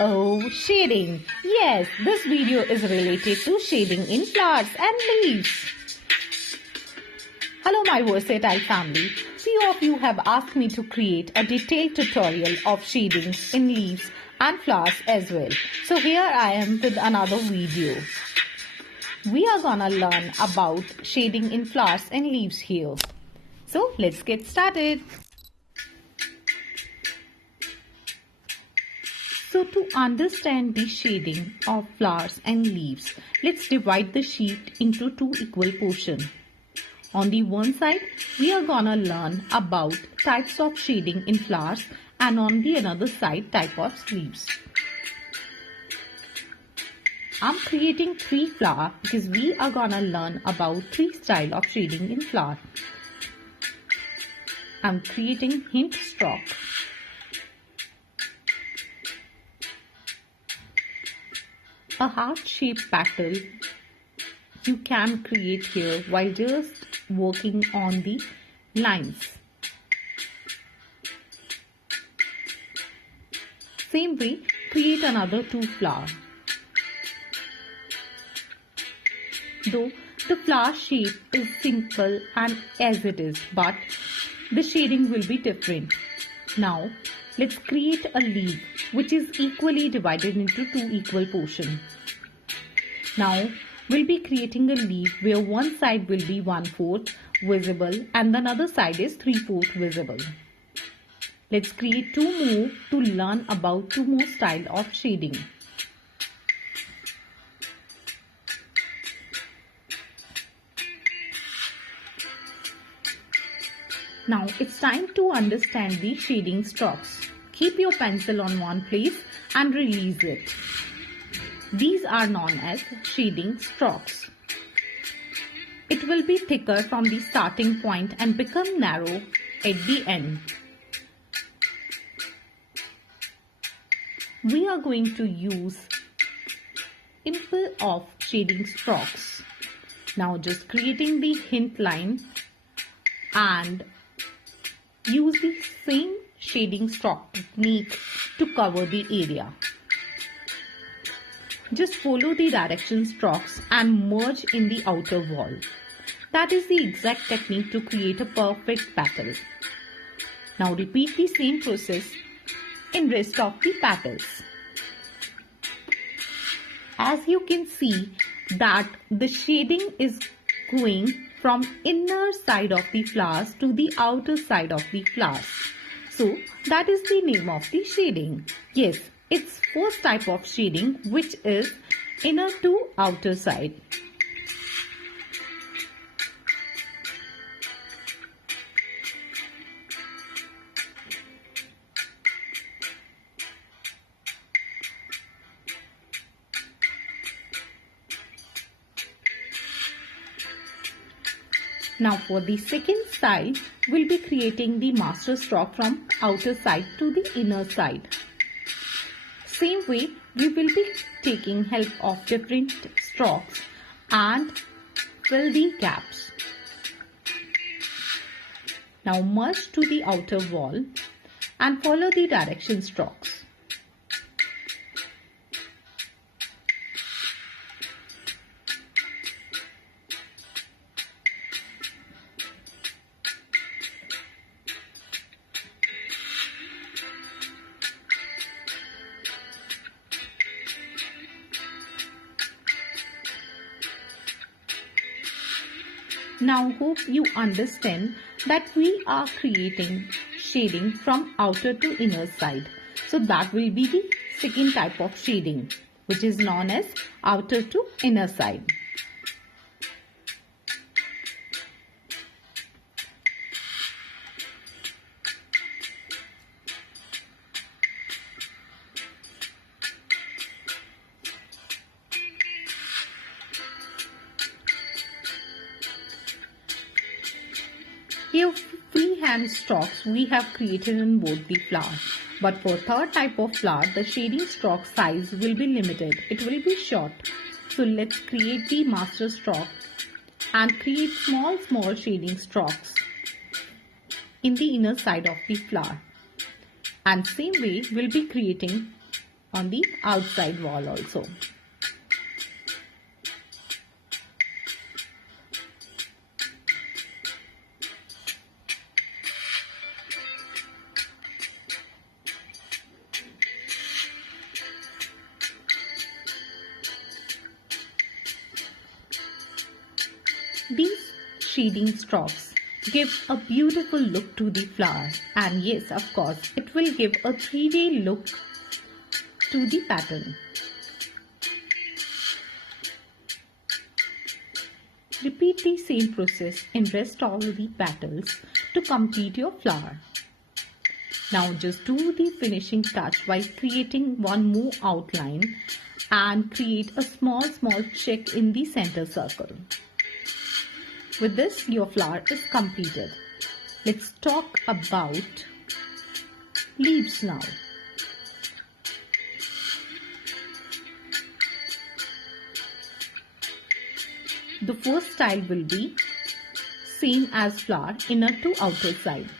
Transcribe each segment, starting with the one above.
Oh, shading. Yes, this video is related to shading in flowers and leaves. Hello my Versatile family. Few of you have asked me to create a detailed tutorial of shadings in leaves and flowers as well. So here I am with another video. We are gonna learn about shading in flowers and leaves here. So let's get started. So to understand the shading of flowers and leaves, let's divide the sheet into two equal portions. On the one side, we are gonna learn about types of shading in flowers, and on the another side, type of leaves. I'm creating three flowers because we are gonna learn about three styles of shading in flower. I'm creating hint stalk, a heart-shaped petal you can create here while just working on the lines. Same way, create another two flowers. Though the flower shape is simple and as it is, but the shading will be different. Now, let's create a leaf which is equally divided into two equal portions. Now, we'll be creating a leaf where one side will be 1/4 visible and the other side is 3/4 visible. Let's create two more to learn about two more styles of shading. Now it's time to understand the shading strokes. Keep your pencil on one place and release it. These are known as shading strokes. It will be thicker from the starting point and become narrow at the end. We are going to use impel of shading strokes. Now just creating the hint line and use the same shading stroke technique to cover the area. Just follow the direction strokes and merge in the outer wall. That is the exact technique to create a perfect petal. Now repeat the same process in rest of the petals. As you can see that the shading is going from inner side of the flowers to the outer side of the flowers. So that is the name of the shading. Yes, it's first type of shading which is inner to outer side. Now for the second style, we'll be creating the master stroke from outer side to the inner side. Same way, we will be taking help of different strokes and fill the gaps. Now merge to the outer wall and follow the direction strokes. Now hope you understand that we are creating shading from outer to inner side. So that will be the second type of shading, which is known as outer to inner side. Here freehand strokes we have created in both the flowers, but for third type of flower the shading stroke size will be limited. It will be short. So let's create the master stroke and create small shading strokes in the inner side of the flower. And same way we'll be creating on the outside wall also. These shading strokes give a beautiful look to the flower, and yes, of course, it will give a 3D look to the pattern. Repeat the same process in rest all the petals to complete your flower. Now just do the finishing touch by creating one more outline and create a small check in the center circle. With this, your flower is completed. Let's talk about leaves now. The first style will be same as flower, inner to outer side.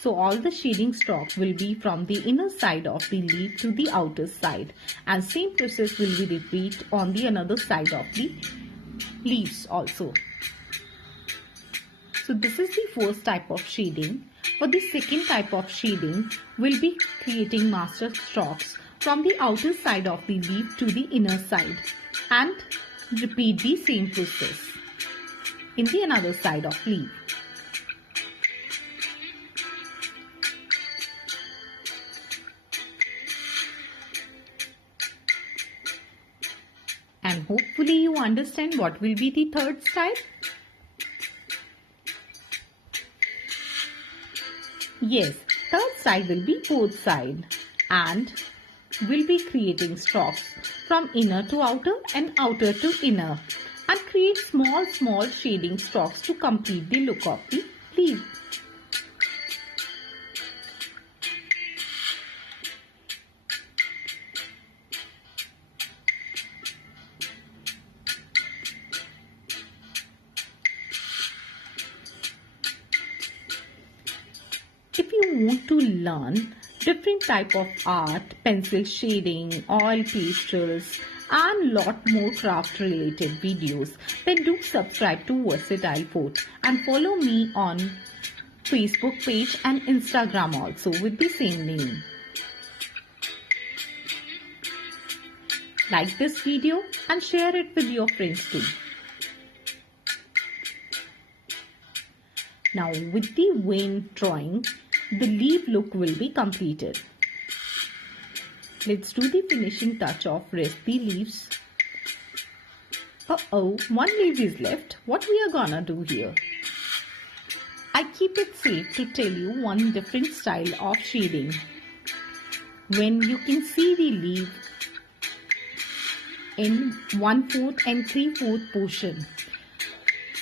So all the shading stroke will be from the inner side of the leaf to the outer side, and same process will be repeat on the another side of the leaves also. So this is the first type of shading. For the second type of shading, we'll be creating master strokes from the outer side of the leaf to the inner side and repeat the same process in the another side of leaf. And hopefully you understand what will be the third style. Yes, third style will be both sides, and we'll be creating strokes from inner to outer and outer to inner, and create small shading strokes to complete the look of the leaf. If you want to learn different type of art, pencil shading, oil pastels and lot more craft related videos, then do subscribe to Versatileforte and follow me on Facebook page and Instagram also with the same name. Like this video and share it with your friends too. Now with the vein drawing, the leaf look will be completed. Let's do the finishing touch of rest the leaves. One leaf is left. What we are gonna do here? I keep it safe to tell you one different style of shading. When you can see the leaf in 1/4 and 3/4 portion.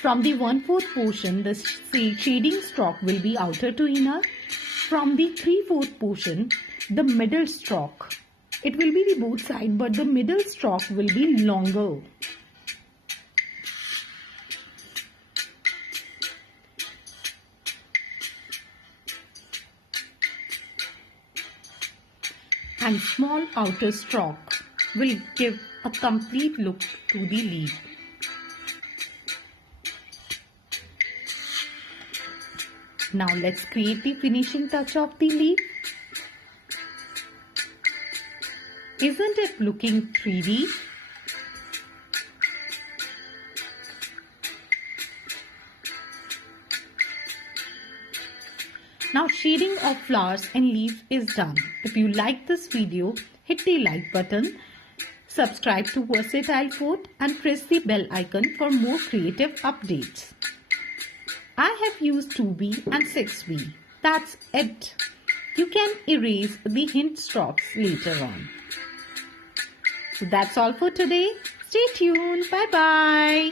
From the 1/4 portion, the shading stroke will be outer to inner. From the 3/4 portion, the middle stroke. It will be the both side, but the middle stroke will be longer. And small outer stroke will give a complete look to the leaf. Now let's create the finishing touch of the leaf. Isn't it looking 3D? Now shading of flowers and leaves is done. If you like this video, hit the like button, subscribe to Versatileforte and press the bell icon for more creative updates. I have used 2B and 6B. That's it. You can erase the hint strokes later on. So that's all for today. Stay tuned. Bye bye.